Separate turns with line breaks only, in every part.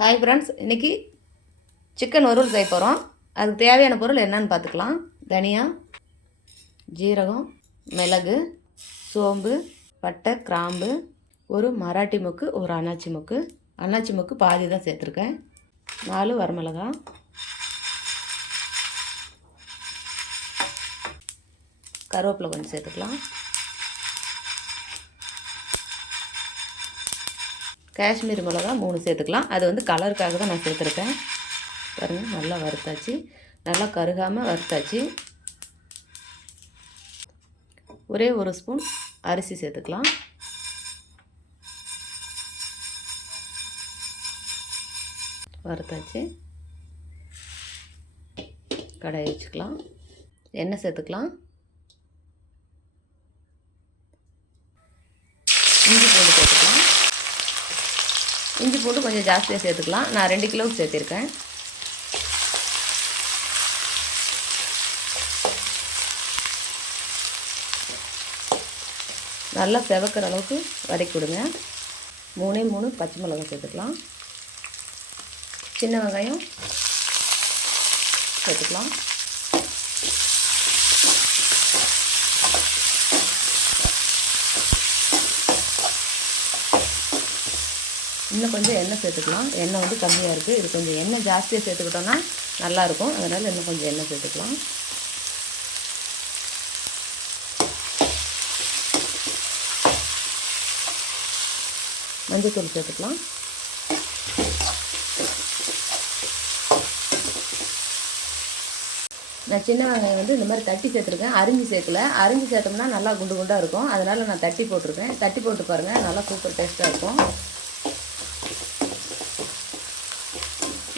Hi friends இன்றைக்கி chicken வறுவல் செய்ய போகிறோம் அதுக்கு தேவையான பொருள் என்னன்னு பார்த்துக்கலாம். தனியா ஜீரகம் மிளகு சோம்பு பட்டை கிராம்பு ஒரு மராட்டி முக்கு ஒரு அன்னாச்சி முக்கு. அன்னாச்சி முக்கு பாதி தான் சேர்த்துருக்கேன். நாலு வரமிளகா. கருவேப்பிலை கொஞ்சம் சேர்த்துக்கலாம். காஷ்மீர் மிளகா மூணு சேர்த்துக்கலாம். அது வந்து கலருக்காக தான் நான் சேர்த்துருக்கேன். பாருங்கள் நல்லா வறுத்தாச்சு. நல்லா கருகாமல் வறுத்தாச்சு. ஒரே ஒரு ஸ்பூன் அரிசி சேர்த்துக்கலாம். வறுத்தாச்சு. கடாய் வச்சுக்கலாம். எண்ணெய் சேர்த்துக்கலாம் இஞ்சி பூண்டு சேர்த்துக்கலாம் இஞ்சி பூண்டு கொஞ்சம் ஜாஸ்தியாக சேர்த்துக்கலாம். நான் ரெண்டு கிலோவுக்கு சேர்த்திருக்கேன். நல்லா செவக்கிற அளவுக்கு வதக்கி விடுங்க. மூணே மூணு பச்சை மிளகாய் சேர்த்துக்கலாம். சின்ன வெங்காயம் சேர்த்துக்கலாம். இன்னும் கொஞ்சம் எண்ணெய் சேர்த்துக்கலாம். எண்ணெய் வந்து கம்மியாக இருக்குது இது கொஞ்சம் எண்ணெய் ஜாஸ்தியாக சேர்த்துக்கிட்டோன்னா நல்லாயிருக்கும் அதனால் இன்னும் கொஞ்சம் எண்ணெய் சேர்த்துக்கலாம். மஞ்சத்தூள் சேர்த்துக்கலாம். நான் சின்ன வெங்காயம் வந்து இந்த மாதிரி தட்டி சேர்த்துருக்கேன். அரிஞ்சு சேர்க்கல. அரிஞ்சு சேர்த்தோம்னா நல்லா குண்டு குண்டாக இருக்கும். அதனால் நான் தட்டி போட்டிருக்கேன். தட்டி போட்டு பாருங்கள் நல்லா சூப்பர் டேஸ்ட்டாக இருக்கும்.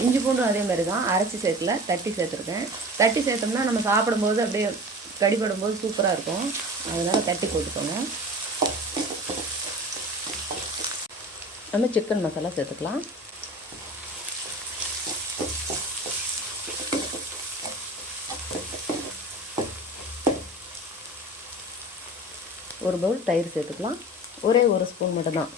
இஞ்சி பூண்டும் அதே மாதிரி தான். அரைச்சி சேர்க்கல தட்டி சேர்த்துருக்கேன். தட்டி சேர்த்தோம்னா நம்ம சாப்பிடும்போது அப்படியே கடிபடும்போது சூப்பராக இருக்கும். அதனால் தட்டி போட்டுக்கோங்க. நம்ம சிக்கன் மசாலா சேர்த்துக்கலாம். ஒரு பவுல் தயிர் சேர்த்துக்கலாம். ஒரே ஒரு ஸ்பூன் மட்டும்தான்.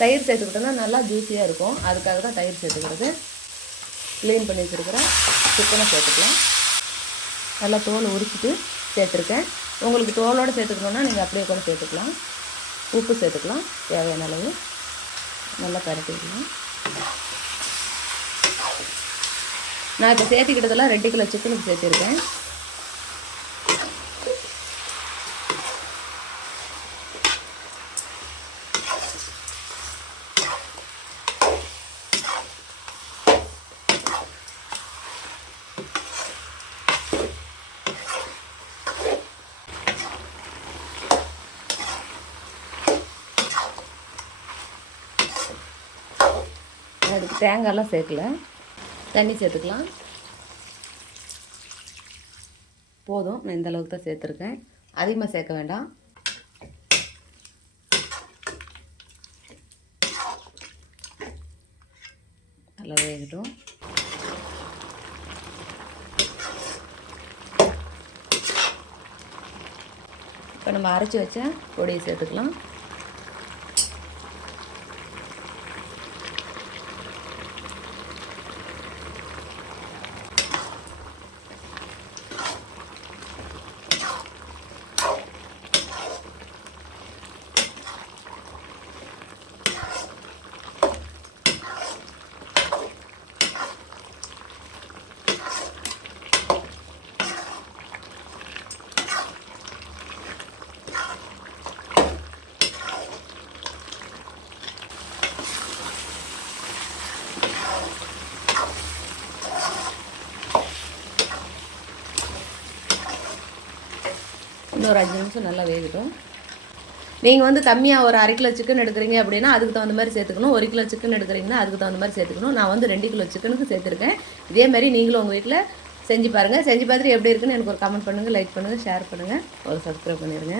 தயிர் சேர்த்துக்கிட்டோன்னா நல்லா ஜூஸியாக இருக்கும். அதுக்காக தான் தயிர் சேர்த்துக்கிறது. க்ளீன் பண்ணி வச்சுருக்கிறேன் சிக்கனை சேர்த்துக்கலாம். நல்லா தோல் உரிச்சிட்டு சேர்த்துருக்கேன். உங்களுக்கு தோலோடு சேர்த்துக்கணுன்னா நீங்கள் அப்படியே கூட சேர்த்துக்கலாம். உப்பு சேர்த்துக்கலாம். தேவையான அளவு. நல்லா கரட்டிக்கலாம் நான் இப்போ சேர்த்துக்கிட்டதெல்லாம் ரெண்டு கிலோ சிக்கனுக்கு சேர்த்துருக்கேன். தேங்காயெல்லாம் சேர்க்கல. தண்ணி சேர்த்துக்கலாம். போதும் நான் இந்த அளவுக்கு தான் சேர்த்துருக்கேன். அதிகமாக சேர்க்க வேண்டாம். நல்லா வேகட்டும். இப்போ நம்ம அரைச்சி வச்ச பொடியை சேர்த்துக்கலாம். இன்னொரு அஞ்சு நிமிஷம் நல்லா வேகட்டும். நீங்கள் வந்து கம்மியாக ஒரு அரை கிலோ சிக்கன் எடுக்கிறீங்க அப்படின்னா அதுக்கு தகுந்த மாதிரி சேர்த்துக்கணும். ஒரு கிலோ சிக்கன் எடுக்கிறீங்கன்னா அதுக்கு தகுந்த மாதிரி சேர்த்துக்கணும். நான் வந்து ரெண்டு கிலோ சிக்கனுக்கு சேர்த்துருக்கேன். இதே மாதிரி நீங்களும் உங்கள் வீட்டில் செஞ்சு பாருங்கள் செஞ்சு பார்த்துட்டு எப்படி இருக்குன்னு எனக்கு ஒரு கமெண்ட் பண்ணுங்கள் லைக் பண்ணுங்கள் ஷேர் பண்ணுங்கள் ஒரு சப்ஸ்கிரைப் பண்ணிடுங்க